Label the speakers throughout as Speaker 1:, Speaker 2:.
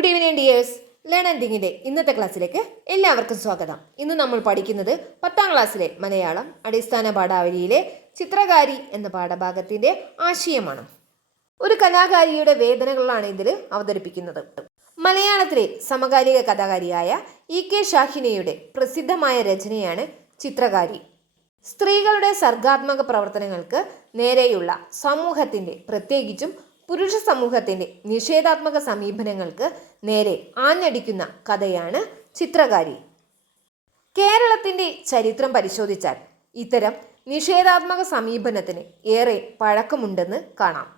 Speaker 1: Good evening dears learn തിങ്ങിന്റെ ഇന്നത്തെ ക്ലാസ്സിലേക്ക് എല്ലാവർക്കും സ്വാഗതം. ഇന്ന് നമ്മൾ പഠിക്കുന്നത് പത്താം ക്ലാസ്സിലെ മലയാളം അടിസ്ഥാന പാഠാവലിയിലെ ചിത്രകാരി എന്ന പാഠഭാഗത്തിന്റെ ആശയമാണ്. ഒരു കലാകാരിയുടെ വേദനകളാണ് ഇതിൽ അവതരിപ്പിക്കുന്നത്. മലയാളത്തിലെ സമകാലിക കഥാകാരിയായ ഇ കെ ഷാഹിനയുടെ പ്രസിദ്ധമായ രചനയാണ് ചിത്രകാരി. സ്ത്രീകളുടെ സർഗാത്മക പ്രവർത്തനങ്ങൾക്ക് നേരെയുള്ള സമൂഹത്തിന്റെ പ്രത്യേകിച്ചും പുരുഷ സമൂഹത്തിന്റെ നിഷേധാത്മക സമീപനങ്ങൾക്ക് നേരെ ആഞ്ഞടിക്കുന്ന കഥയാണ് ചിത്രകാരി. കേരളത്തിന്റെ ചരിത്രം പരിശോധിച്ചാൽ ഇത്തരം നിഷേധാത്മക സമീപനത്തിന് ഏറെ പഴക്കമുണ്ടെന്ന് കാണാം.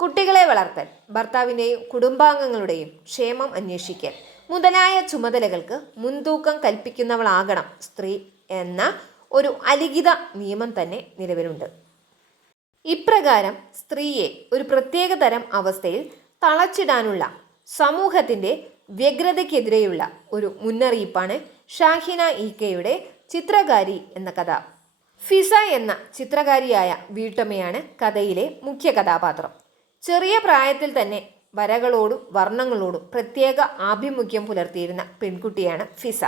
Speaker 1: കുട്ടികളെ വളർത്തൽ ഭർത്താവിന്റെയും കുടുംബാംഗങ്ങളുടെയും ക്ഷേമം അന്വേഷിക്കൽ മുതലായ ചുമതലകൾക്ക് മുൻതൂക്കം കൽപ്പിക്കുന്നവളാകണം സ്ത്രീ എന്ന ഒരു അലിഖിത നിയമം തന്നെ നിലവിലുണ്ട്. ഇപ്രകാരം സ്ത്രീയെ ഒരു പ്രത്യേക തരം അവസ്ഥയിൽ തളച്ചിടാനുള്ള സമൂഹത്തിന്റെ വ്യഗ്രതയ്ക്കെതിരെയുള്ള ഒരു മുന്നറിയിപ്പാണ് ഷാഹിന ഇ കെയുടെ ചിത്രകാരി എന്ന കഥ. ഫിസ എന്ന ചിത്രകാരിയായ വീട്ടമ്മയാണ് കഥയിലെ മുഖ്യ കഥാപാത്രം. ചെറിയ പ്രായത്തിൽ തന്നെ വരകളോടും വർണങ്ങളോടും പ്രത്യേക ആഭിമുഖ്യം പുലർത്തിയിരുന്ന പെൺകുട്ടിയാണ് ഫിസ.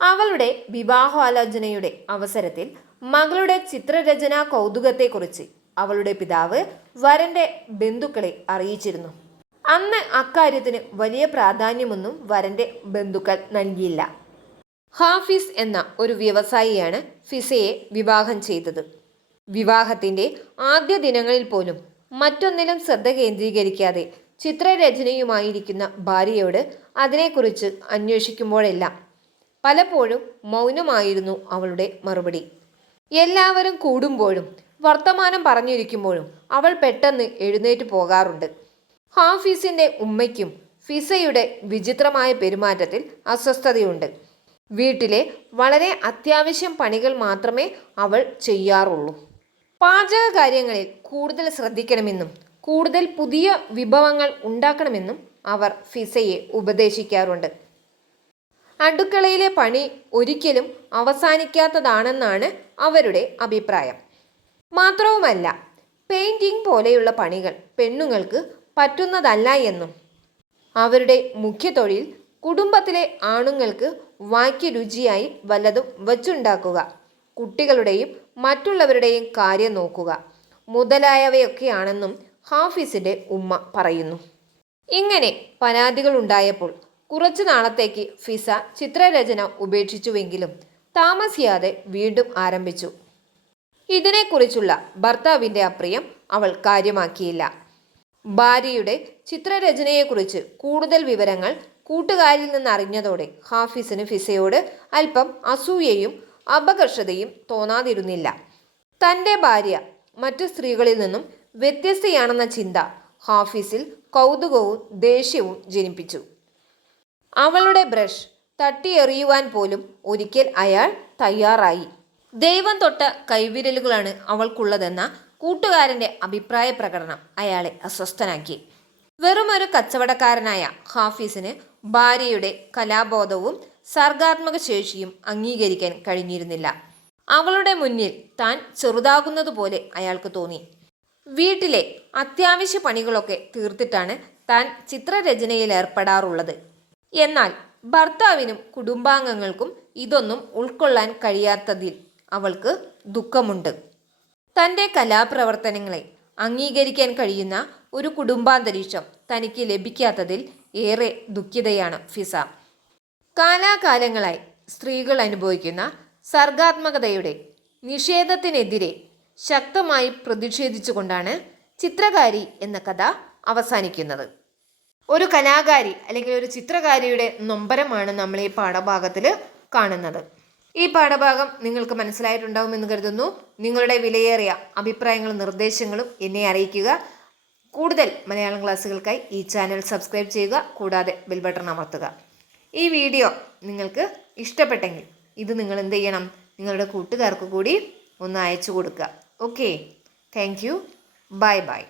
Speaker 1: അവളുടെ വിവാഹാലോചനയുടെ അവസരത്തിൽ മകളുടെ ചിത്രരചനാ കൗതുകത്തെക്കുറിച്ച് അവളുടെ പിതാവ് വരന്റെ ബന്ധുക്കളെ അറിയിച്ചിരുന്നു. അന്ന് അക്കാര്യത്തിന് വലിയ പ്രാധാന്യമൊന്നും വരന്റെ ബന്ധുക്കൾ നൽകിയില്ല. ഹാഫിസ് എന്ന ഒരു വ്യവസായിയാണ് ഫിസയെ വിവാഹം ചെയ്തത്. വിവാഹത്തിന്റെ ആദ്യ ദിനങ്ങളിൽ പോലും മറ്റൊന്നിലും ശ്രദ്ധ കേന്ദ്രീകരിക്കാതെ ചിത്രരചനയുമായിരിക്കുന്ന ഭാര്യയോട് അതിനെക്കുറിച്ച് അന്വേഷിക്കുമ്പോഴെല്ലാം പലപ്പോഴും മൗനമായിരുന്നു അവളുടെ മറുപടി. എല്ലാവരും കൂടുമ്പോഴും വർത്തമാനം പറഞ്ഞിരിക്കുമ്പോഴും അവൾ പെട്ടെന്ന് എഴുന്നേറ്റ് പോകാറുണ്ട്. ഹാഫീസിന്റെ ഉമ്മയ്ക്കും ഫിസയുടെ വിചിത്രമായ പെരുമാറ്റത്തിൽ അസ്വസ്ഥതയുണ്ട്. വീട്ടിലെ വളരെ അത്യാവശ്യം പണികൾ മാത്രമേ അവൾ ചെയ്യാറുള്ളൂ. പാചക കാര്യങ്ങളിൽ കൂടുതൽ ശ്രദ്ധിക്കണമെന്നും കൂടുതൽ പുതിയ വിഭവങ്ങൾ ഉണ്ടാക്കണമെന്നും അവർ ഫിസയെ ഉപദേശിക്കാറുണ്ട്. അടുക്കളയിലെ പണി ഒരിക്കലും അവസാനിക്കാത്തതാണെന്നാണ് അവരുടെ അഭിപ്രായം. മാത്രവുമല്ല പെയിന്റിംഗ് പോലെയുള്ള പണികൾ പെണ്ണുങ്ങൾക്ക് പറ്റുന്നതല്ല എന്നും. അവരുടെ മുഖ്യ തൊഴിൽ കുടുംബത്തിലെ ആണുങ്ങൾക്ക് വാക്യ രുചിയായി വല്ലതും വച്ചുണ്ടാക്കുക കുട്ടികളുടെയും മറ്റുള്ളവരുടെയും കാര്യം നോക്കുക മുതലായവയൊക്കെയാണെന്നും ഹാഫിസിന്റെ ഉമ്മ പറയുന്നു. ഇങ്ങനെ പരാതികൾ ഉണ്ടായപ്പോൾ കുറച്ചു നാളത്തേക്ക് ഫിസ ചിത്രരചന ഉപേക്ഷിച്ചുവെങ്കിലും താമസിയാതെ വീണ്ടും ആരംഭിച്ചു. ഇതിനെക്കുറിച്ചുള്ള ഭർത്താവിന്റെ അപ്രിയം അവൾ കാര്യമാക്കിയില്ല. ഭാര്യയുടെ ചിത്രരചനയെക്കുറിച്ച് കൂടുതൽ വിവരങ്ങൾ കൂട്ടുകാരിൽ നിന്ന് അറിഞ്ഞതോടെ ഹാഫിസിന് ഫിസയോട് അല്പം അസൂയയും അപകർഷതയും തോന്നാതിരുന്നില്ല. തന്റെ ഭാര്യ മറ്റു സ്ത്രീകളിൽ നിന്നും വ്യത്യസ്തയാണെന്ന ചിന്ത ഹാഫിസിൽ കൗതുകവും ദേഷ്യവും ജനിപ്പിച്ചു. അവളുടെ ബ്രഷ് തട്ടിയെറിയുവാൻ പോലും ഒരിക്കൽ അയാൾ തയ്യാറായി. ദൈവം തൊട്ട കൈവിരലുകളാണ് അവൾക്കുള്ളതെന്ന കൂട്ടുകാരന്റെ അഭിപ്രായ പ്രകടനം അയാളെ അസ്വസ്ഥനാക്കി. വെറുമൊരു കച്ചവടക്കാരനായ ഹാഫീസിന് ഭാര്യയുടെ കലാബോധവും സർഗാത്മക ശേഷിയും അംഗീകരിക്കാൻ കഴിഞ്ഞിരുന്നില്ല. അവളുടെ മുന്നിൽ താൻ ചെറുതാകുന്നതുപോലെ അയാൾക്ക് തോന്നി. വീട്ടിലെ അത്യാവശ്യ പണികളൊക്കെ തീർത്തിട്ടാണ് താൻ ചിത്രരചനയിൽ ഏർപ്പെടാറുള്ളത്. എന്നാൽ ഭർത്താവിനും കുടുംബാംഗങ്ങൾക്കും ഇതൊന്നും ഉൾക്കൊള്ളാൻ കഴിയാത്തതിൽ അവൾക്ക് ദുഃഖമുണ്ട്. തന്റെ കലാപ്രവർത്തനങ്ങളെ അംഗീകരിക്കാൻ കഴിയുന്ന ഒരു കുടുംബാന്തരീക്ഷം തനിക്ക് ലഭിക്കാത്തതിൽ ഏറെ ദുഃഖിതയാണ് ഫിസ. കാലാകാലങ്ങളായി സ്ത്രീകൾ അനുഭവിക്കുന്ന സർഗാത്മകതയുടെ നിഷേധത്തിനെതിരെ ശക്തമായി പ്രതിഷേധിച്ചുകൊണ്ടാണ് ചിത്രകാരി എന്ന കഥ അവസാനിക്കുന്നത്. ഒരു കലാകാരി അല്ലെങ്കിൽ ഒരു ചിത്രകാരിയുടെ നൊമ്പരമാണ് നമ്മൾ ഈ പാഠഭാഗത്തിൽ കാണുന്നത്. ഈ പാഠഭാഗം നിങ്ങൾക്ക് മനസ്സിലായിട്ടുണ്ടാവുമെന്ന് കരുതുന്നു. നിങ്ങളുടെ വിലയേറിയ അഭിപ്രായങ്ങളും നിർദ്ദേശങ്ങളും എന്നെ അറിയിക്കുക. കൂടുതൽ മലയാളം ക്ലാസ്സുകൾക്കായി ഈ ചാനൽ സബ്സ്ക്രൈബ് ചെയ്യുക കൂടാതെ ബെൽ ബട്ടൺ അമർത്തുക. ഈ വീഡിയോ നിങ്ങൾക്ക് ഇഷ്ടപ്പെട്ടെങ്കിൽ ഇത് നിങ്ങൾ എന്ത് ചെയ്യണം? നിങ്ങളുടെ കൂട്ടുകാർക്ക് കൂടി ഒന്ന് അയച്ചു കൊടുക്കുക. Okay. Thank you. Bye bye.